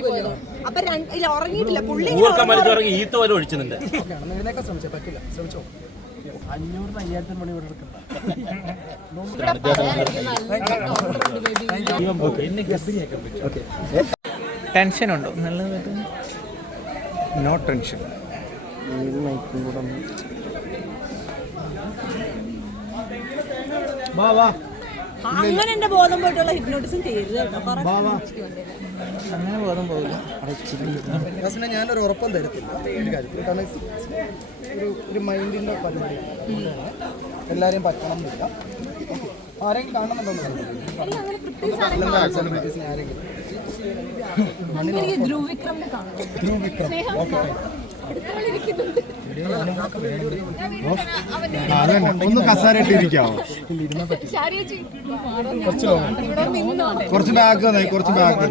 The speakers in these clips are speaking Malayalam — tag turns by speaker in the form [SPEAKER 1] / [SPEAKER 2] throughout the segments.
[SPEAKER 1] ഉറങ്ങിപ്പോയതോ അപ്പൊ രണ്ട്- ഇല്ല ഉറങ്ങിയിട്ടില്ല. പുള്ളി
[SPEAKER 2] ഈത്ത പോലെ ഒഴിച്ചിട്ടുണ്ട്.
[SPEAKER 3] എഴുന്നേക്കാൻ ശ്രമിച്ചേ? പറ്റില്ല ശ്രമിച്ചോ? അഞ്ഞൂറിന് അയ്യായിരത്തിന് മണി ഇവിടെ എടുക്കണ്ട.
[SPEAKER 4] ടെൻഷൻ ഉണ്ടോ നല്ല നോ ടെൻഷൻ
[SPEAKER 3] വാ വാ.
[SPEAKER 1] അങ്ങനെ എന്റെ ബോധം പോയിട്ടുള്ള ഹിപ്നോട്ടിസം ചെയ്യരുത്
[SPEAKER 4] അങ്ങനെ ബോധം പോകില്ല.
[SPEAKER 3] ജാസ്മിനെ ഞാനൊരു ഉറപ്പം തരത്തില്ല. ഒരു കാര്യത്തിൽ കാരണം ഒരു ഒരു മൈൻഡിന്റെ പരിപാടി. അതുകൊണ്ടാണ് എല്ലാവരെയും പറ്റണം എന്നില്ല ആരെയും കാണുന്നുണ്ടോ
[SPEAKER 1] ധ്രുവ്
[SPEAKER 3] വിക്രം ഓക്കെ.
[SPEAKER 5] ഒന്ന് കസാര ഇട്ടിരിക്കാവോ കുറച്ച് ബാക്ക് കുറച്ച് ബാക്ക്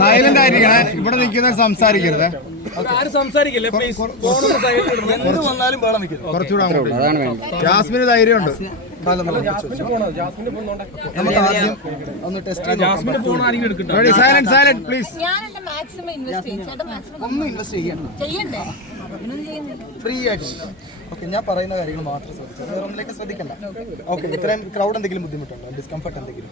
[SPEAKER 5] സൈലന്റ് ആയിരിക്കണേ. ഇവിടെ നിൽക്കുന്ന സംസാരിക്കരുത്.
[SPEAKER 2] ആരും സംസാരിക്കില്ലേ പ്ലീസ്
[SPEAKER 3] എന്ത് വന്നാലും വേണം വെക്കരുത്
[SPEAKER 5] കുറച്ചുകൂടെ അങ്ങോട്ട് ജാസ്മിന് ധൈര്യമുണ്ട് silent silent please
[SPEAKER 1] maximum invest ചെയ്യും. ചേട്ടൻ മാക്സിമം
[SPEAKER 3] ഒന്നും ഇൻവെസ്റ്റ് ചെയ്യണം
[SPEAKER 1] ചെയ്യണ്ടേ?
[SPEAKER 3] ഫ്രീ ആയിട്ട് ഓക്കെ ഞാൻ പറയുന്ന കാര്യങ്ങൾ മാത്രം ശ്രദ്ധിച്ചാൽ വേറെ ഒന്നിലേക്ക് ശ്രദ്ധിക്കണ്ട. ഓക്കെ ഇത്രയും ക്രൗഡ് എന്തെങ്കിലും ബുദ്ധിമുട്ടുണ്ടോ? ഡിസ്കംഫർട്ട് എന്തെങ്കിലും?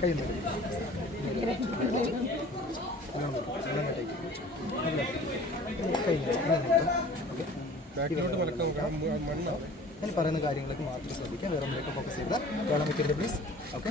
[SPEAKER 3] കൈ ഞാൻ പറയുന്ന കാര്യങ്ങളൊക്കെ മാത്രം ശ്രദ്ധിക്കാം. വേറെ ഒന്നിലേക്ക് ഫോക്കസ് ചെയ്ത് വെള്ളം വെക്കരുത് പ്ലീസ് ഓക്കെ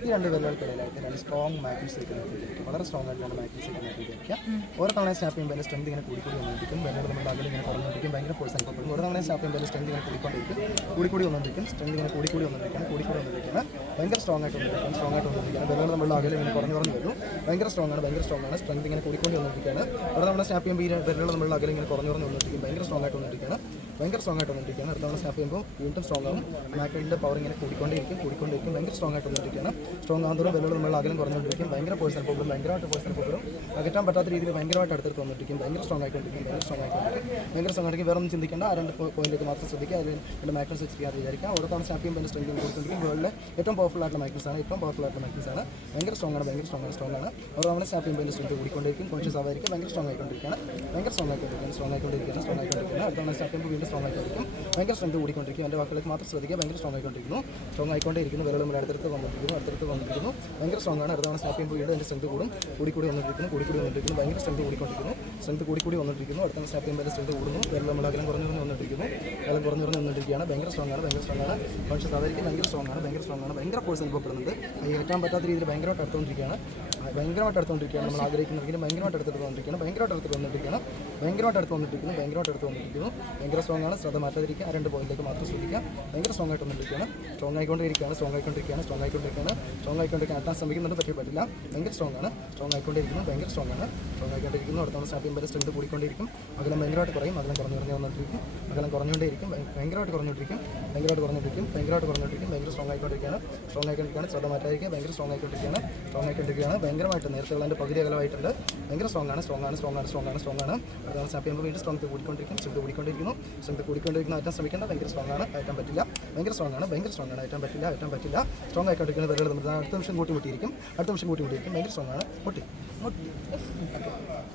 [SPEAKER 3] ഈ രണ്ട് വെള്ളങ്ങൾക്കിടയിലായിട്ട് രണ്ട് സ്ട്രോങ് മാഗ്നറ്റ്സ് വെക്കുന്നതായിരിക്കും വളരെ സ്ട്രോങ് ആയിട്ടുള്ള വെക്കുന്നതായിട്ട് വെക്കുന്നതായിരിക്കും ഓരോ തവണ സ്റ്റാപ്പ് ചെയ്യുമ്പോൾ സ്ട്രെങ്ത് ഇങ്ങനെ കൂടിക്കൂടി വന്നിരിക്കും വെള്ളം നമ്മുടെ അകലെ ഇങ്ങനെ കുറഞ്ഞുകൊണ്ടിരിക്കും. ഭയങ്കര ഫോഴ്സ് അനുഭവപ്പെടും ഓരോ തവണ സ്റ്റാപ്പ് ചെയ്യുമ്പോൾ സ്ട്രെങ്ത് ഇങ്ങനെ കൂടിക്കൊണ്ടിരിക്കും. കൂടിക്കൂടി വന്നിരിക്കും സ്ട്രെങ്ത് ഇങ്ങനെ കൂടിക്കൂടി വന്നിരിക്കണം കൂടിക്കൂടി വന്നിരിക്കണം ഭയങ്കര സ്ട്രോങ് ആയിട്ട് സ്ട്രോങ് ആയിട്ട് വന്നിരിക്കുകയാണ് വെള്ളം നമ്മുടെ അകലെ ഇങ്ങനെ കുറഞ്ഞു കുറഞ്ഞു വരുന്നു ഭയങ്കര സ്ട്രോങ് ആണ് ഭയങ്കര സ്ട്രോങ് ആണ് സ്ട്രെങ്ത് ഇങ്ങനെ കൂടിക്കൊണ്ട് വന്നിരിക്കുകയാണ് അവിടെ നമ്മുടെ സ്റ്റാപ്പ് ചെയ്യുമ്പോൾ ഈ വെള്ളം നമ്മുടെ അകലെ ഇങ്ങനെ കുറഞ്ഞു കുറഞ്ഞു വന്നിരിക്കും ഭയങ്കര സ്ട്രോങ് ആയിട്ട് വന്നിരിക്കുകയാണ് ഭയങ്കര സ്ട്രോങ് ആയിട്ട് വന്നിരിക്കുകയാണ് അടുത്ത തവണ സ്റ്റാപ്പ് ചെയ്യുമ്പോൾ വീണ്ടും സ്ട്രോങ് ആവും മാക്കിന്റെ പവർ ഇങ്ങനെ കൂടിക്കൊണ്ടിരിക്കും കൂടിക്കൊണ്ടിരിക്കും ഭയങ്കര സ്ട്രോങ് ആയിട്ട് വന്നിരിക്കുകയാണ് സ്ട്രോങ് ആകുന്നതോടെ വെള്ളം നമ്മൾ അകലം കുറഞ്ഞുകൊണ്ടിരിക്കും ഭയങ്കര പോയിസൺ പോകും ഭയങ്കരമായിട്ട് പോയിസൺ പോകും അകറ്റാൻ പറ്റാത്ത രീതിയിൽ ഭയങ്കരമായിട്ട് അടുത്തെടുത്ത് വന്നിരിക്കും ഭയങ്കര സ്ട്രോങ് ആയിക്കൊണ്ടിരിക്കും ഭയങ്കര സ്ട്രോങ് ആയിക്കൊണ്ടിരിക്കും ഭയങ്കര സ്ട്രോങ് ആയിരിക്കും വേറെ ഒന്നും ചിന്തിക്കേണ്ട ആ രണ്ട് പോയിന്റിലേക്ക് മാത്രം ശ്രദ്ധിക്കുക അതിൽ എന്റെ മാഗ്നസ് വെച്ച് ചെയ്യാതെ വിചാരിക്കുക ഓരോ തവണ സ്റ്റാപ്പ് ചെയ്യുമ്പോൾ സ്ട്രെങ്ത് കൊടുത്തിരിക്കും വേൾഡിലെ ഏറ്റവും പവർഫുൾ ആയിട്ടുള്ള മാഗ്നസ് ആണ് ഏറ്റവും പവർഫുൾ ആയിട്ടുള്ള മാഗ്നസ് ആണ് ഭയങ്കര സ്ട്രോങ് ആണ് ഭയങ്കര സ്ട്രോങ് സ്ട്രോങ് ആണ് അവർ അവനെ സ്റ്റാപ്പ് ചെയ്യുമ്പോൾ സ്ട്രെങ്ത് കൂടിക്കൊണ്ടിരിക്കും കോൺഷ്യസ് ആവായിരിക്കും ഭയങ്കര സ്ട്രോങ് ആയിക്കൊണ്ടിരിക്കുകയാണ് ഭയങ്കര സ്ട്രോങ് ആയിക്കൊണ്ടിരിക്കുകയാണ് സ്ട്രോങ് ആയിക്കൊണ്ടിരിക്കുകയാണ് സ്ട്രോങ് ആയിക്കൊണ്ടിരിക്കുകയാണ് അടുത്ത സ്റ്റാപ്പ് ചെയ്യുമ്പോൾ വീണ്ടും സ്ട്രോങ് ആയിക്കൊണ്ടിരിക്കും ഭയങ്കര സ്ട്രെങ്ത് കൂടിക്കൊണ്ടിരിക്കും എന്റെ വാക്കുകളിലേക്ക് മാത്രം ശ്രദ്ധിക്കുക ഭയങ്കര സ്ട്രോങ് ആയിക്കൊണ്ടിരിക്കുന്നു സ്ട്രോങ് ആയിക്കൊണ്ടിരിക്കുന്നു വിരൽ നമ്മൾ അടുത്തടുത്ത് വന്നിരിക്കുന്നു അടുത്തടുത്ത് വന്നിരിക്കുന്നു ഭയങ്കര സ്ട്രോങ് ആണ് അടുത്ത സ്റ്റാപ്പ് ചെയ്യുമ്പോൾ വീണ്ടും എന്റെ സ്ട്രെങ്ത് കൂടും കൂടി കൂടി വന്നിരിക്കുന്നു കൂടി കൂടി വന്നിരിക്കുന്നു ഭയങ്കര സ്ട്രെങ്ത് കൂടിക്കൊണ്ടിരിക്കുന്നു സ്ട്രെങ്ത് കൂടി കൂടി വന്നിരിക്കുന്നു അടുത്ത സ്റ്റാപ്പ് ചെയ്യുമ്പോൾ എന്റെ സ്ട്രെങ്ത് കൂടുന്നു വിരൽ നമ്മൾ അകലം കുറഞ്ഞു കുറഞ്ഞ് വന്നിരിക്കുന്നു അകലം കുറഞ്ഞു കുറഞ്ഞ് വന്നിരിക്കുകയാണ് ഭയങ്കര സ്ട്രോങ് ആണ് ഭയങ്കര സ്ട്രോങ് ആണ് കോൺഷ്യസ് അതായിരിക്കും ഭയങ്കര സ്ട്രോങ് ആണ് ഭയങ്കര സ്ട്രോങ് ആണ് ഭയങ്കര ഫോഴ്സ് അനുഭവപ്പെടുന്നുണ്ട്. അത് കയറ്റാൻ പറ്റാത്ത രീതിയിൽ ഭയങ്കരമായിട്ട് അടുത്തുകൊണ്ടിരിക്കുകയാണ് ഭയങ്കരമായിട്ട് അടുത്തുകൊണ്ടിരിക്കുകയാണ് നമ്മൾ ആഗ്രഹിക്കുന്നെങ്കിലും ഭയങ്കരമായിട്ട് അടുത്തിട്ട് വന്നിരിക്കുകയാണ്. ഭയങ്കരമായിട്ട് അടുത്ത് വന്നിരിക്കുകയാണ്. ഭയങ്കരമായിട്ട് അടുത്ത് വന്നിരിക്കുന്നു. ഭയങ്കരമായിട്ട് അടുത്ത് വന്നിരിക്കുന്നു. ഭയങ്കര സ്ട്രോങ് ആണ്. ശ്രദ്ധ മാറ്റാതിരിക്കുക. ആ രണ്ട് പോയിന്റിലേക്ക് മാത്രം ശ്രദ്ധിക്കുക. ഭയങ്കര സ്ട്രോങ് ആയിട്ട് വന്നിരിക്കുകയാണ്. സ്ട്രോങ് ആയിക്കൊണ്ടിരിക്കുകയാണ്. സ്ട്രോങ് ആയിക്കൊണ്ടിരിക്കുകയാണ്. സ്ട്രോങ് ആയിക്കൊണ്ടിരിക്കുകയാണ്. സ്ട്രോങ് ആയിക്കൊണ്ടിരിക്കുകയാണ് അറ്റാൻ ശ്രമിക്കുന്നുണ്ട് പറ്റി പറ്റില്ല. ഭയങ്കര സ്ട്രോങ് ആണ്. സ്ട്രോങ് ആയിക്കൊണ്ടിരിക്കുന്നു. ഭയങ്കര സ്ട്രോങ് ആണ്. സ്ട്രോങ് ആയിക്കൊണ്ടിരിക്കുന്നു. അടുത്ത സ്റ്റാർട്ട് ചെയ്യുമ്പോൾ സ്ട്രെങ്ത് കൂടിക്കൊണ്ടിരിക്കും. അകലം ഭയങ്കരമായിട്ട് കുറയും. അകലം കുറഞ്ഞു കുറഞ്ഞു വന്നിട്ടിരിക്കും അകലം കുറഞ്ഞുകൊണ്ടിരിക്കും ഭയ- ഭയങ്കരമായിട്ട് കുറഞ്ഞുകൊണ്ടിരിക്കും. ഭയങ്കരമായിട്ട് കുറഞ്ഞുകൊണ്ടിരിക്കും. ഭയങ്കരമായിട്ട് കുറഞ്ഞുകൊണ്ടിരിക്കും. ഭയങ്കര സ്ട്രോങ് ആയിക്കൊണ്ടിരിക്കുകയാണ്. സ്ട്രോങ് ആയിക്കൊണ്ടിരിക്കുകയാണ്. ശ്രദ്ധ മാറ്റാതിരിക്കുക. ഭയങ്കര സ്ട്രോങ് ആയിക്കൊണ്ടിരിക്കുകയാണ്. സ്ട്രോങ് ആയിക്കൊണ്ടിരിക്കുകയാണ്. ഭയങ്കരമായിട്ട് നേരത്തെ ഉള്ളതിന്റെ പകുതി അകലമായിട്ടുണ്ട്. ഭയങ്കര സ്ട്രോങ് ആണ് സ്ട്രോങ് ആണ് സ്ട്രോങ് ആണ് സ്ട്രോങ് ആണ് സ്ട്രോങ് ആണ്. അതാണ് സ്നാപ്പ് ചെയ്യുമ്പോൾ വീണ്ടും സ്ട്രോങ് കൂടിക്കൊണ്ടിരിക്കും സ്ട്രെങ്ത് കൂടിക്കൊണ്ടിരിക്കുന്നു. സ്ട്രെങ്ത് കൂടിക്കൊണ്ടിരിക്കുന്ന അയറ്റാൻ ശ്രമിക്കേണ്ട ഭയങ്കര സ്ട്രോങ് ആണ് അയറ്റാൻ പറ്റില്ല. ഭയങ്കര സ്ട്രോങ് ആണ് ഭയങ്കര സ്ട്രോങ് ആണ് അയറ്റാൻ പറ്റില്ല അയറ്റാൻ പറ്റില്ല. സ്ട്രോങ് ആയിക്കൊണ്ടിരിക്കുന്ന വിരൽ നമ്മൾ അടുത്ത നിമിഷം കൂട്ടി മുട്ടിയിരിക്കും. അടുത്ത നിമിഷം കൂട്ടി മുട്ടിയിരിക്കും. ഭയങ്കര സ്ട്രോങ് ആണ്. മുട്ടി.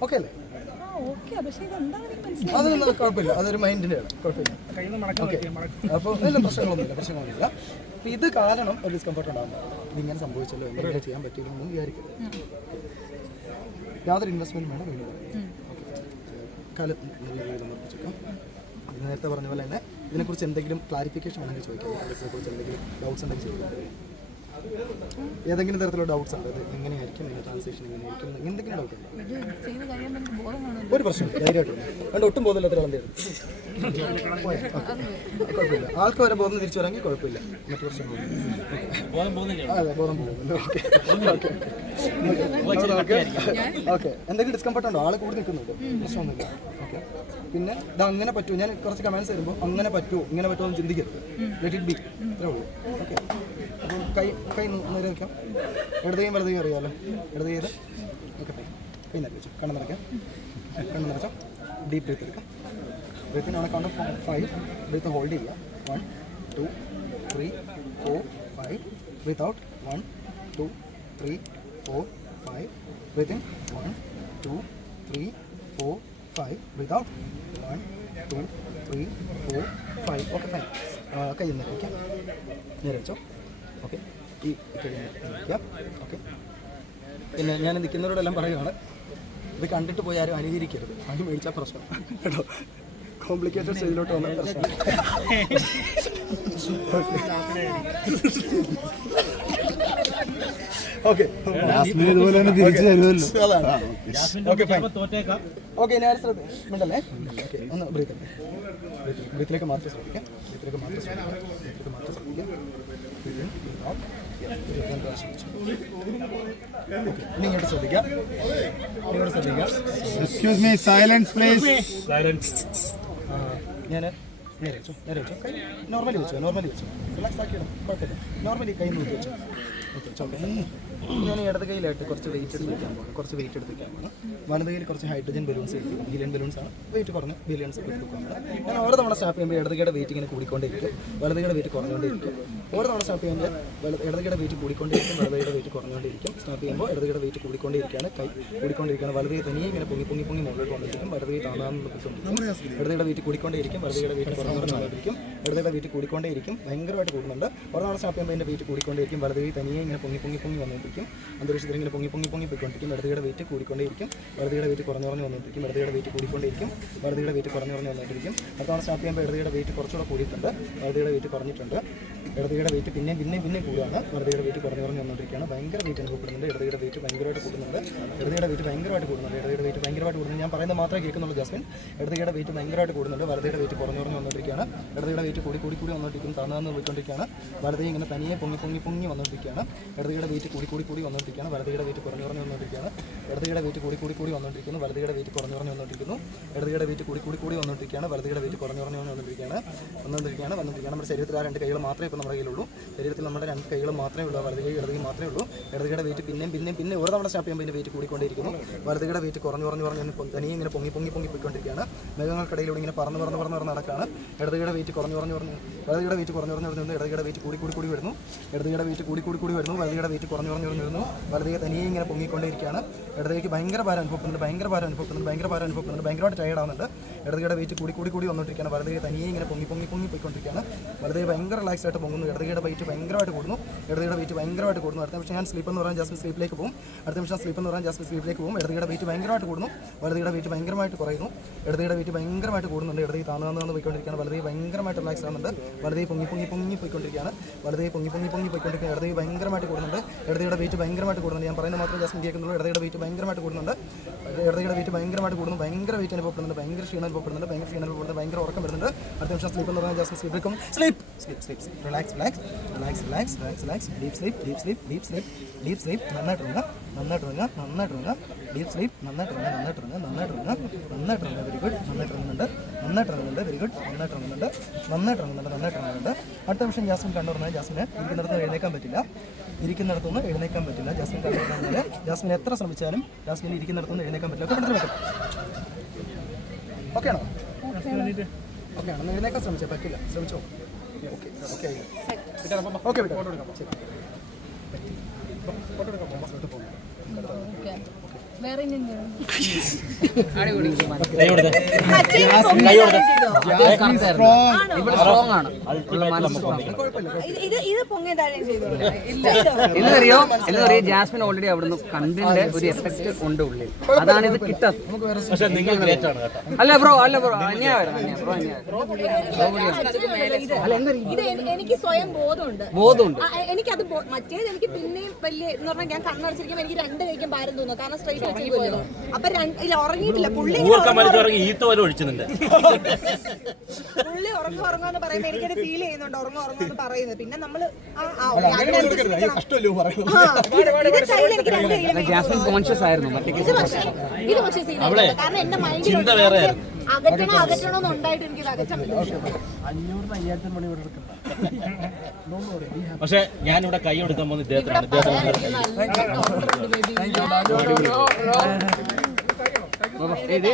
[SPEAKER 3] ഓക്കെ അല്ലേ?
[SPEAKER 1] ഓക്കെ പക്ഷേ ഇതെന്താണ് എനിക്ക് മനസ്സിലായി
[SPEAKER 3] അതൊന്നും കുഴപ്പമില്ല. അതൊരു മൈൻഡിന്റെ കുഴപ്പമില്ല. ഓക്കെ. അപ്പോൾ ഇല്ല പ്രശ്നങ്ങളൊന്നുമില്ല പ്രശ്നങ്ങളൊന്നുമില്ല. അപ്പോൾ ഇത് കാരണം ഒരു ഡിസ്കംഫർട്ട് ഉണ്ടാകുന്നത് ഇതിങ്ങനെ സംഭവിച്ചല്ലോ എന്തെങ്കിലും ചെയ്യാൻ പറ്റിയില്ലെന്നും വിചാരിക്കരുത്. യാതൊരു ഇൻവെസ്റ്റ്മെന്റും വേണം വീണ്ടും. കാലം നല്ല രീതിയിൽ സമർപ്പിച്ചേക്കാം നേരത്തെ പറഞ്ഞ പോലെ തന്നെ ഇതിനെക്കുറിച്ച് എന്തെങ്കിലും ക്ലാരിഫിക്കേഷൻ വേണമെങ്കിൽ ചോദിക്കാം. ഇതിനെക്കുറിച്ച് എന്തെങ്കിലും ഡൗട്ട്സ് ഉണ്ടെങ്കിൽ ചോദിക്കാം. ഏതെങ്കിലും തരത്തിലുള്ള ഡൗട്ട്സ് ഉണ്ട്? ഇത് എങ്ങനെയായിരിക്കും? ഇതിന്റെ ട്രാൻസാക്ഷൻ എങ്ങനെയായിരിക്കും എന്തെങ്കിലും ഡൗട്ട് ഉണ്ടോ? ഒരു പ്രശ്നം ധൈര്യമായിട്ടുണ്ട് അതുകൊണ്ട് ഒട്ടും ബോധമില്ലാത്ത കുഴപ്പമില്ല. ആൾക്ക് വരെ ബോധം തിരിച്ചു വരാമെങ്കിൽ കുഴപ്പമില്ല. മറ്റു പ്രശ്നം അതെ ബോധം പോകുന്നുണ്ട്. ഓക്കെ. ഓക്കെ. എന്തെങ്കിലും ഡിസ്കംഫർട്ട് ഉണ്ടോ? ആൾ കൂടി നിൽക്കുന്നുണ്ട്. പ്രശ്നമൊന്നുമില്ല. ഓക്കെ. പിന്നെ ഇത് അങ്ങനെ പറ്റുമോ ഞാൻ കുറച്ച് കമൻസ് തരുമ്പോൾ അങ്ങനെ പറ്റുമോ ഇങ്ങനെ പറ്റുമോ എന്ന് ചിന്തിക്കരുത്. ലെറ്റ് ഇറ്റ് ബി അത്രേ ഉള്ളൂ. ഓക്കെ. അപ്പം കൈ കൈ നേരെ വയ്ക്കാം. ഇടതേയും വലതേയും അറിയാമല്ലോ ഇടത് കൈ ഓക്കെ കൈ നിറച്ചു കണ്ണ് നിറയ്ക്കാം. കണ്ണ് നിറച്ചോ. ഡീപ് ബ്രീത്ത് എടുക്കാം. ബ്രീത്തിനാണ് കൗണ്ട് ഫൈവ് ബ്രീത്ത് ഹോൾഡ് ചെയ്യുക. One two three four five breath out one two three four five breath in one two three four five breath out one two three four five okay fine കൈ നേരെ നിറച്ചോ ഓക്കെ. ഈ ഓക്കെ. പിന്നെ ഞാൻ നിൽക്കുന്നവരോടെല്ലാം പറയുകയാണ് ഇത് കണ്ടിട്ട് പോയി ആരും അനുകരിക്കരുത്. അത് മേടിച്ചാൽ പ്രശ്നം. കേട്ടോ? കോംപ്ലിക്കേറ്റഡ് സ്റ്റേജിലോട്ട് വന്ന പ്രശ്നം. ഓക്കെ. ഓക്കെ ഫൈൻ ഓക്കെ ഞാൻ ശ്രദ്ധ മിണ്ടല്ലേ? ഓക്കെ ഒന്ന് ബ്രീത്ത് ബ്രീത്തിലേക്ക് മാത്രം ശ്രദ്ധിക്കാം ബ്രീത്തിലേക്ക് മാത്രം ശ്രദ്ധിക്കാം. ബ്രീത്തിലേക്ക് മാത്രം ശ്രദ്ധിക്കാം. Breathe in, breathe ഇങ്ങോട്ട് ശ്രദ്ധിക്കാം. ഇനി ഇങ്ങോട്ട് ശ്രദ്ധിക്കാം
[SPEAKER 5] എക്സ്ക്യൂസ് മീ സൈലൻസ് പ്ലീസ്
[SPEAKER 3] ഞാൻ നേരെ വെച്ചു നേരെ വെച്ചു. കൈ നോർമലി വെച്ചു നോർമലി വെച്ചു. റിലാക്സ് ആക്കിയിടും കുഴപ്പമില്ല. നോർമലി കൈ നോക്കി വെച്ചു. ഓക്കെ ചോക്കെ ഞാൻ ഇടത് കയ്യിലായിട്ട് കുറച്ച് വെയിറ്റ് എടുത്ത് വയ്ക്കാൻ പോകുന്നു കുറച്ച് വെയിറ്റ് എടുത്ത് വയ്ക്കാൻ പോകുന്നു വലത് കയ്യിൽ കുറച്ച് ഹൈഡ്രജൻ ബലൂൺസ് ഹീലിയൻ ബലൂൺസ് ആണ്. വെയിറ്റ് കുറഞ്ഞ് ബിലിയൻസ് എടുക്കുകയാണ് ഞാൻ ഓരോ തവണ സ്റ്റാർട്ട് ചെയ്യുമ്പോൾ ഇടത് കൈയുടെ വെയിറ്റ് ഇങ്ങനെ കൂടിക്കൊണ്ടേയിരിക്കും. വലത് കൈയുടെ വെയിറ്റ് കുറഞ്ഞുകൊണ്ടേയിരിക്കും. ഓരോ തവണ സ്റ്റാർട്ട് ചെയ്യുമ്പോൾ ഇടതുകയുടെ ഇടത് കൈയുടെ വെയിറ്റ് കൂടിക്കൊണ്ടേയിരിക്കും. വലത് കൈയുടെ വെയിറ്റ് കുറഞ്ഞുകൊണ്ടേയിരിക്കും. സ്റ്റാർട്ട് ചെയ്യുമ്പോൾ ഇടത് കൈയുടെ വെയിറ്റ് കൂടിക്കൊണ്ടേയിരിക്കുകയാണ്. കൈ കൂടിക്കൊണ്ടിരിക്കുകയാണ് വലത് കൈ തനിയെ ഇങ്ങനെ പൊങ്ങി പൊങ്ങി പൊങ്ങി മുകളിലോട്ട് കൊണ്ടിരിക്കും വലത് കൈ താന്നാന്ന് പൊങ്ങിക്കൊണ്ടിരിക്കും ഇടതയുടെ വെയിറ്റ് കൂടിക്കൊണ്ടേയിരിക്കും. വലതയുടെ വെയിറ്റ് കുറഞ്ഞുകൊണ്ടിരിക്കും ഇടതുകയുടെ വെയിറ്റ് കൂടിക്കൊണ്ടേയിരിക്കും. ഭയങ്കരമായിട്ട് കൂടുന്നുണ്ട് ഓരോ തവണ സ്റ്റാപ്പ് ചെയ്യുമ്പോൾ അതിന്റെ വെയിറ്റ് കൂടിക്കൊണ്ടേയിരിക്കും. വലത് കൈ തനിയെ ഇങ്ങനെ പൊങ്ങി പൊങ്ങി പൊങ്ങി വന്നുകൊണ്ടിരിക്കും. അന്തരീക്ഷത്തിൽ ഇങ്ങനെ പൊങ്ങി പൊങ്ങി പൊങ്ങി പോയിക്കൊണ്ടിരിക്കും വെറുതെയുടെ വെയിറ്റ് കൂടിക്കൊണ്ടേയിരിക്കും. വെറുതെയുടെ വെയിറ്റ് കുറഞ്ഞു കുറഞ്ഞ് വന്നുകൊണ്ടിരിക്കും വെറുതെയുടെ വെയിറ്റ് കൂടിക്കൊണ്ടേയിരിക്കും. വെറുതെയുടെ വെയിറ്റ് കുറഞ്ഞു കുറഞ്ഞ് വന്നുകൊണ്ടിരിക്കും അടുത്ത സ്റ്റാർട്ട് ചെയ്യുമ്പോൾ വെറുതെയുടെ വെയിറ്റ് കുറച്ചുകൂടെ കൂടിയിട്ടുണ്ട്. വെറുതെയുടെ വെയിറ്റ് കുറഞ്ഞിട്ടുണ്ട്. ഇടതയുടെ വെയിറ്റ് പിന്നെ പിന്നെ പിന്നെ കൂടുകയാണ്. വലതയുടെ വെയിറ്റ് കുറഞ്ഞു കുറഞ്ഞു വന്നുകൊണ്ടിരിക്കുകയാണ്. ഭയങ്കര വെയിറ്റ് അനുഭവപ്പെടുന്നുണ്ട് ഇടതിയുടെ വെയിറ്റ് ഭയങ്കരമായിട്ട് കൂടുന്നുണ്ട്. ഇടതിയുടെ വെയിറ്റ് ഭയങ്കരമായിട്ട് കൂടുന്നുണ്ട്. ഇടതിയുടെ വെയിറ്റ് ഭയങ്കരമായിട്ട് കൂടുന്നുണ്ട്. ഞാൻ പറയുന്നത് മാത്രമേ കേൾക്കുന്നുള്ളൂ ജസ്മിൻ. ഇടതിയുടെ വെയിറ്റ് ഭയങ്കരമായിട്ട് കൂടുന്നുണ്ട്. വലതയുടെ വെയിറ്റ് കുറഞ്ഞു കുറഞ്ഞു വന്നുകൊണ്ടിരിക്കുകയാണ്. ഇടതിയുടെ വെയിറ്റ് കൂടി കൂടി കൂടി വന്നുകൊണ്ടിരിക്കും താന്നാന്ന് പോയിക്കൊണ്ടിരിക്കുകയാണ്. വലതേ ഇങ്ങനെ തനിയെ പൊങ്ങി പൊങ്ങി പൊങ്ങി വന്നുകൊണ്ടിരിക്കുകയാണ്. ഇടതിയുടെ വെയിറ്റ് കൂടി കൂടി കൂടി വന്നുകൊണ്ടിരിക്കുകയാണ്. വലതയുടെ വെയിറ്റ് കുറഞ്ഞു കുറഞ്ഞു വന്നുകൊണ്ടിരിക്കുകയാണ്. ഇടതിയുടെ വെയിറ്റ് കൂടി കൂടി കൂടി വന്നുകൊണ്ടിരിക്കുന്നു. വലതയുടെ വെയിറ്റ് കുറഞ്ഞു കുറഞ്ഞു വന്നുകൊണ്ടിരിക്കുന്നു. ഇടതിയുടെ വെയിറ്റ് കൂടി കൂടി കൂടി വന്നുകൊണ്ടിരിക്കുകയാണ്. വലതയുടെ വെയിറ്റ് കുറഞ്ഞു കുറഞ്ഞു വന്നുകൊണ്ടിരിക്കുകയാണ്. വന്നുകൊണ്ടിരിക്കുകയാണ്. വന്നുകൊണ്ടിരിക്കുകയാണ്. നമ്മുടെ ശരീരത്തിൽ ആ രണ്ട് കൈകൾ മാത്രമേ ഇപ്പോൾ നമ്മുടെ കയ്യിലുള്ളൂ. ശരീരത്തിൽ നമ്മുടെ രണ്ട് കൈകൾ മാത്രമേ ഉള്ളൂ. വലത് കൈ ഇടത് കൈ മാത്രമേ ഉള്ളൂ. ഇടതുകയുടെ വെയിറ്റ് പിന്നെയും പിന്നെയും പിന്നെ ഒരു തവണ സ്റ്റാപ്പ് ചെയ്യുമ്പോൾ ഇതിന്റെ വെയിറ്റ് കൂടിക്കൊണ്ടിരിക്കുന്നു വലതുകയുടെ വെയിറ്റ് കുറഞ്ഞു കുറഞ്ഞു കുറഞ്ഞ് തനിയെ ഇങ്ങനെ പൊങ്ങി പൊങ്ങി പൊങ്ങി പോയിക്കൊണ്ടിരിക്കുകയാണ്. മേഘങ്ങൾക്കിടയിലൂടെ ഇങ്ങനെ പറന്ന് പറന്ന് പറന്ന് പറന്ന് നടക്കുകയാണ്. ഇടതുകയുടെ വെയിറ്റ് കുറഞ്ഞു കുറഞ്ഞു പറഞ്ഞു വലതുകയുടെ വെയിറ്റ് കുറഞ്ഞു കുറഞ്ഞു വരുന്നു ഇടതുകയുടെ വെയിറ്റ് കൂടി കൂടി കൂടി വരുന്നു. ഇടതുകയുടെ വെയിറ്റ് കൂടി കൂടി കൂടി വരുന്നു. വലതുകയുടെ വെയിറ്റ് കുറഞ്ഞു കുറഞ്ഞു കുറഞ്ഞു വരുന്നു. വലതുകയെ തനിയെ ഇങ്ങനെ പൊങ്ങിക്കൊണ്ടിരിക്കുകയാണ് ഇടതുകൈക്ക് ഭയങ്കര ഭാരം അനുഭവപ്പെടുന്നുണ്ട് ഭയങ്കര ഭാരം അനുഭവപ്പെടുന്നുണ്ട് ഭയങ്കര ഭാരം അനുഭവപ്പെടുന്നുണ്ട്. ഭയങ്കരമായിട്ട് ടയർഡ് ആവുന്നുണ്ട്. ഇടതുകയുടെ വെയിറ്റ് കൂടി കൂടി കൂടി വന്നുകൊണ്ടിരിക്കുകയാണ് വലതുകൈ തനിയെ ഇങ്ങനെ പൊങ്ങി പൊങ്ങി പൊങ്ങി പോയിക്കൊണ്ടിരിക്കുകയാണ്. വലതുകൈ ഭയങ്കര റിലാക്സ് ആയിട്ട് പൊങ്ങുന്നു. ഇടതുകയുടെ വെയിറ്റ് ഭയങ്കരമായിട്ട് കൂടുന്നു. ഇടതുകയുടെ വെയിറ്റ് ഭയങ്കരമായിട്ട് കൂടുന്നു. അടുത്ത നിമിഷം ഞാൻ സ്ലീപ്പ് എന്ന് പറയാൻ ജാസ്മിൻ സ്ലീപ്പിലേക്ക് പോകും. അടുത്ത നിമിഷം സ്ലീപ്പ് എന്ന് പറയാൻ ജാസ്മിൻ സ്ലീപ്പിലേക്ക് പോകും. ഇടതുകയുടെ വെയിറ്റ് ഭയങ്കരമായിട്ട് കൂടുന്നു. വലതുകയുടെ വെയിറ്റ് ഭയങ്കരമായിട്ട് കുറയുന്നു. ഇടതുകയുടെ വെയിറ്റ് ഭയങ്കരമായിട്ട് കൂടുന്നുണ്ട്. ഇടതുകൈ താന്നു താന്നു പോയിക്കൊണ്ടിരിക്കുകയാണ്. വലതുകൈ ഭയങ്കരമായിട്ട് റിലാക്സ് ആവുന്നുണ്ട്. വലതുകൈ പൊങ്ങി പൊങ്ങി പൊങ്ങി പോയിക്കൊണ്ടിരിക്കുകയാണ്. വലതുകൈ പൊങ്ങി പൊങ്ങി പൊങ്ങി പോയിക്കൊണ്ടിരിക്കുകയാണ്. ഇടതുകൈ ഭയങ്കരമായിട്ട് കൂടുന്നുണ്ട്. ഇടതുകയുടെ വെയിറ്റ് ഭയങ്കരമായിട്ട് കൂടുന്നുണ്ട്. ഞാൻ പറയുന്നത് മാത്രം ജാസ്മിൻ കേൾക്കുന്നുള്ളൂ ഇടതുകയുടെ വെയിറ്റ് ഭയങ്കരമായിട്ട് കൂടുന്നുണ്ട്. ഇടതുകയുടെ വെയിറ്റ് ഭയങ്കരമായിട്ട് കൂടുന്നു. ഭയങ്കര വെയിറ്റ് അനുഭവപ്പെടുന്നുണ്ട്. ഭയങ്കര ക്ഷീണം അനുഭവപ്പെടുന്നുണ്ട് ഭയങ്കര ക്ഷീണം അനുഭവപ്പെടുന്നുണ്ട് ഭയങ്കര ഉറക്കം വരുന്നുണ്ട്. അടുത്ത നിമിഷം സ്ലീപ്പ് എന്ന് പറഞ്ഞാൽ ജസ്റ്റ് സ്ലീപ്പ് എടുക്കും sleep sleep sleep relax relax relax relax relax relax deep sleep deep sleep deep sleep deep sleep നന്നായിട്ട് ഉറങ്ങുക നന്നായിട്ട് ഉറങ്ങുക നന്നായിട്ട് ഉറങ്ങുക. ഡീപ് സ്ലീപ്പ് നന്നായിട്ട് ഉറങ്ങുക നന്നായിട്ട് ഉറങ്ങുക നന്നായിട്ട് ഉറങ്ങുക നന്നായിട്ട് ഉറങ്ങുക വെരി ഗുഡ് നന്നായിട്ട് ഉറങ്ങുന്നുണ്ട് നന്നായിട്ട് ഉറങ്ങുന്നുണ്ട് വെരി ഗുഡ് നന്നായിട്ട് ഉറങ്ങുന്നുണ്ട് നന്നായിട്ട് ഉറങ്ങുന്നുണ്ട് നന്നായിട്ട് ഉറങ്ങുന്നുണ്ട്. അടുത്ത നിമിഷം ജാസ്മിൻ കണ്ടുറങ്ങാൻ ജാസ്മിന് ഇരിക്കുന്നിടത്ത് എഴുന്നേക്കാൻ പറ്റില്ല. ഇരിക്കുന്നിടത്തുനിന്ന് എഴുന്നേക്കാൻ പറ്റില്ല. ജാസ്മിൻ കണ്ടുറങ്ങാൻ ജാസ്മിൻ എത്ര ശ്രമിച്ചാലും ജാസ്മിൻ ഇരിക്കുന്നിടത്തുനിന്ന് എഴുന്നേക്കാൻ പറ്റില്ല. ഓക്കെ ആണോ ഓക്കെ ആണോ എഴുന്നേക്കാൻ ശ്രമിച്ചേ പറ്റില്ല ശ്രമിച്ചോ ഓക്കെ ഓക്കെ ഓക്കെ വിട്ടോ ശരി
[SPEAKER 6] വേറെ ഇനി
[SPEAKER 7] എന്നറിയോ എന്നറിയോ ജാസ്മിൻ ഓൾറെഡി അവിടുന്ന് കണ്ടിന്റെ ഒരു എഫക്ട് ഉണ്ട് ഉള്ളിൽ. അതാണ് ഇത്
[SPEAKER 2] കിട്ടാത്ത
[SPEAKER 7] അല്ല ബ്രോ അല്ല ബ്രോ അന്യായം ബ്രോ
[SPEAKER 6] ഇത് എനിക്ക് സ്വയം ബോധമുണ്ട്
[SPEAKER 7] ബോധമുണ്ട്
[SPEAKER 6] എനിക്കത് മറ്റേത് എനിക്ക് പിന്നെയും വലിയ എന്ന് പറഞ്ഞാൽ ഞാൻ കണ്ണടച്ചിരിക്കുമ്പോൾ എനിക്ക് രണ്ട് കഴിക്കാൻ ഭാരം തോന്നുന്നു കാരണം സ്ട്രൈറ്റ് അപ്പൊ ഇല്ല ഉറങ്ങിയിട്ടില്ല. പുള്ളി
[SPEAKER 1] പുള്ളി ഉറങ്ങും ഉറങ്ങാന്ന് പറയുമ്പോൾ എനിക്കത് ഫീൽ ചെയ്യുന്നുണ്ട്. ഉറങ്ങും ഉറങ്ങുമെന്ന് പറയുന്നത്. പിന്നെ നമ്മൾ ഇത്
[SPEAKER 6] പക്ഷേ എന്റെ മൈൻഡിൽ
[SPEAKER 2] ചിന്ത വേറെ
[SPEAKER 6] അകറ്റണോ ഞാൻ എനിക്ക് അകറ്റാൻ പറ്റില്ല
[SPEAKER 2] പക്ഷെ ഇവിടെ കൈ എടുക്കാൻ പോകുന്ന ഇദ്ദേഹത്തിനാണ് ഇദ്ദേഹത്തിന്
[SPEAKER 7] ഇത്